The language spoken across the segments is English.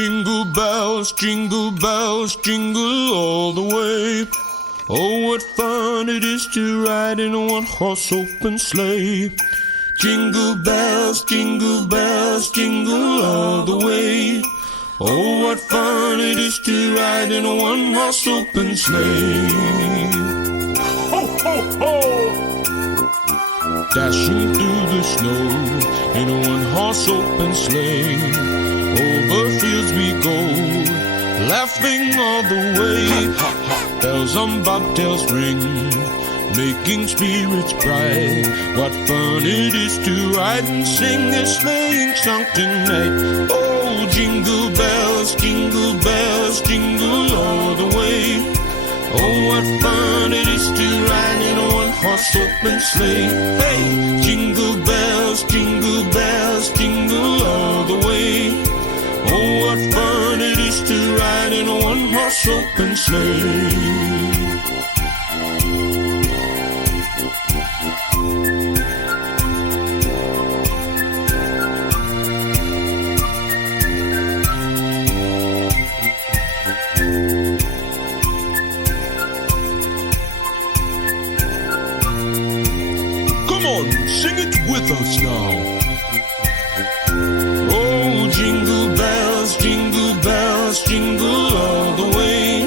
jingle jingle all the way. Oh, what fun it is to ride in a one-horse open sleigh. Jingle bells, jingle all the way. Oh, what fun it is to ride in a one-horse open sleigh. Ho, ho, ho! Dashing through the snow in a one-horse open sleigh. Over fields we go, laughing all the way. Bells on bobtails ring, making spirits bright. What fun it is to ride and sing a sleighing song tonight. Oh, jingle bells, jingle all the way. Oh, what fun it is to ride in a one-horse open sleigh. Hey, jingle bells, jingle all the way. Oh, what fun it is to ride in a one-horse open sleigh. Come on, sing it with us now. Oh, jingle jingle all the way.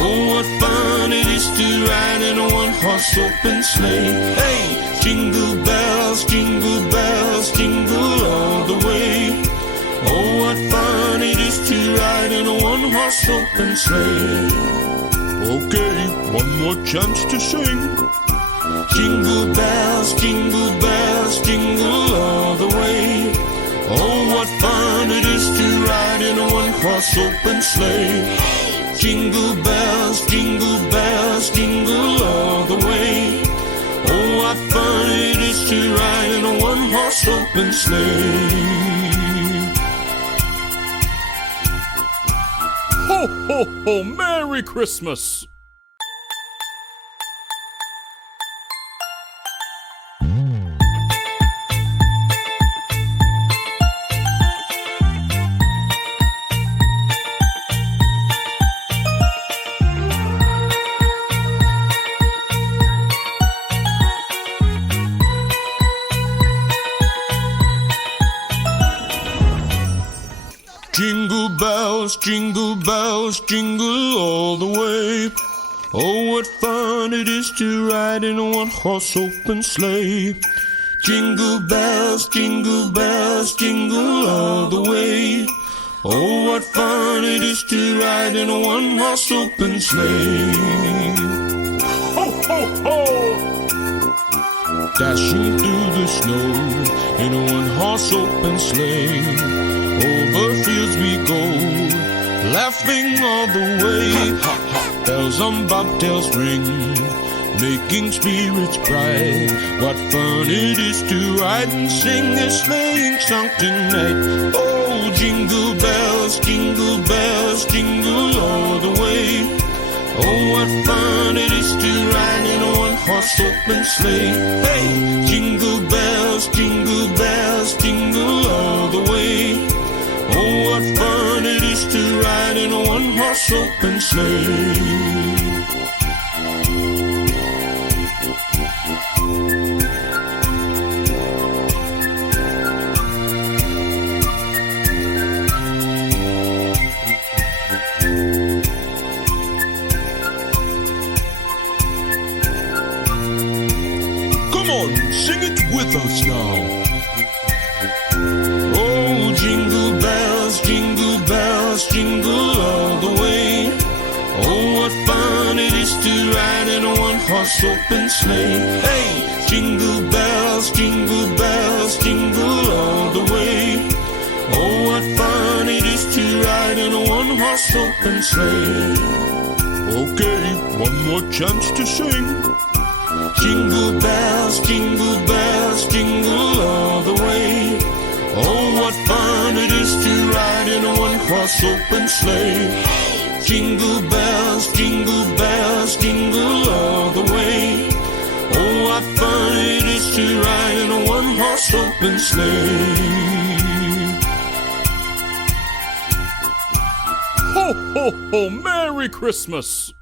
Oh, what fun it is to ride in a one-horse open sleigh. Hey, jingle bells, jingle all the way. Oh, what fun it is to ride in a one-horse open sleigh. Okay, one more chance to sing. Jingle bells, jingle all the way. Oh, what fun it is to ride in a one-horse open sleigh. Jingle bells, jingle all the way. Oh, what fun it is to ride in a one-horse open sleigh. Ho, ho, ho! Merry Christmas! Jingle bells, jingle all the way. Oh, what fun it is to ride in a one-horse open sleigh. Jingle bells, jingle all the way. Oh, what fun it is to ride in a one-horse open sleigh. Ho, ho, ho! Dashing through the snow in a one-horse open sleigh. Over fields we go, laughing all the way. Bells on bobtails ring, making spirits bright. What fun it is to ride and sing a sleighing song tonight. Oh, jingle bells, jingle all the way. Oh, what fun it is to ride in a one-horse open sleigh. Hey, jingle bells, jingle all the way. Oh, what fun it is to ride in a one-horse open sleigh. Come on, sing it with us now. Oh, jingle jingle all the way. Oh, what fun it is to ride in a one-horse open sleigh. Hey, jingle bells, jingle all the way. Oh, what fun it is to ride in a one-horse open sleigh. Okay, one more chance to sing. Jingle bells, jingle all the way. Oh, what fun it is to ride in a one-horse open sleigh. Jingle bells, jingle all the way. Oh, what fun it is to ride in a one-horse open sleigh. Ho, ho, ho! Merry Christmas!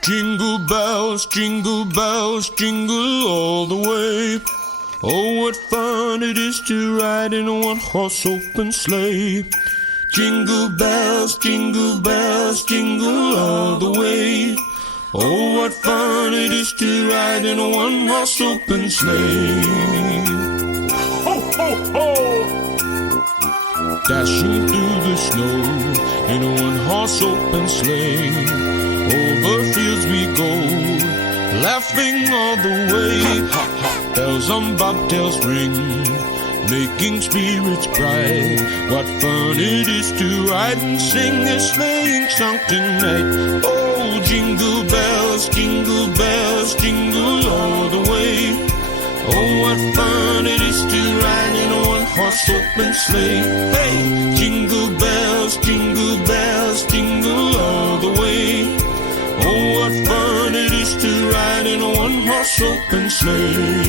Jingle bells, jingle all the way. Oh, what fun it is to ride in a one-horse open sleigh. Jingle bells, jingle all the way. Oh, what fun it is to ride in a one-horse open sleigh. Ho, ho, ho! Dashing through the snow in a one-horse open sleigh. Over fields we go, laughing all the way. Bells on bobtails ring, making spirits bright. What fun it is to ride and sing a sleighing song tonight. Oh, jingle bells, jingle all the way. Oh, what fun it is to ride in a one-horse open sleigh. Hey, jingle bells, jingle all the way. Oh, what fun it is to ride in a one-horse open sleigh.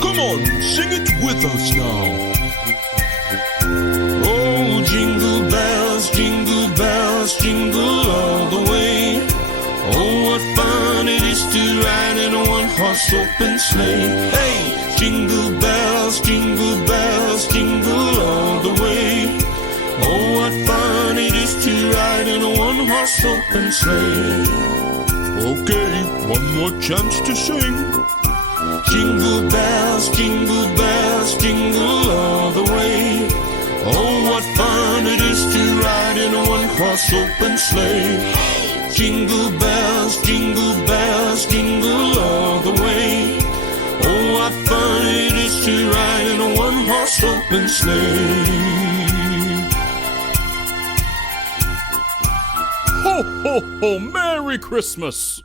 Come on, sing it with us now. Oh, jingle bells, jingle all the way. Oh, what fun it is to ride in a one-horse open sleigh. Hey, jingle bells, jingle all the way. Oh, what fun it is to ride in a one-horse open sleigh. Okay, one more chance to sing. Jingle bells, jingle all the way. Oh, what fun it is to ride in a one-horse open sleigh. Jingle bells, jingle all the way. Oh, what fun it is to ride in a one-horse open sleigh. Ho, ho, ho! Merry Christmas!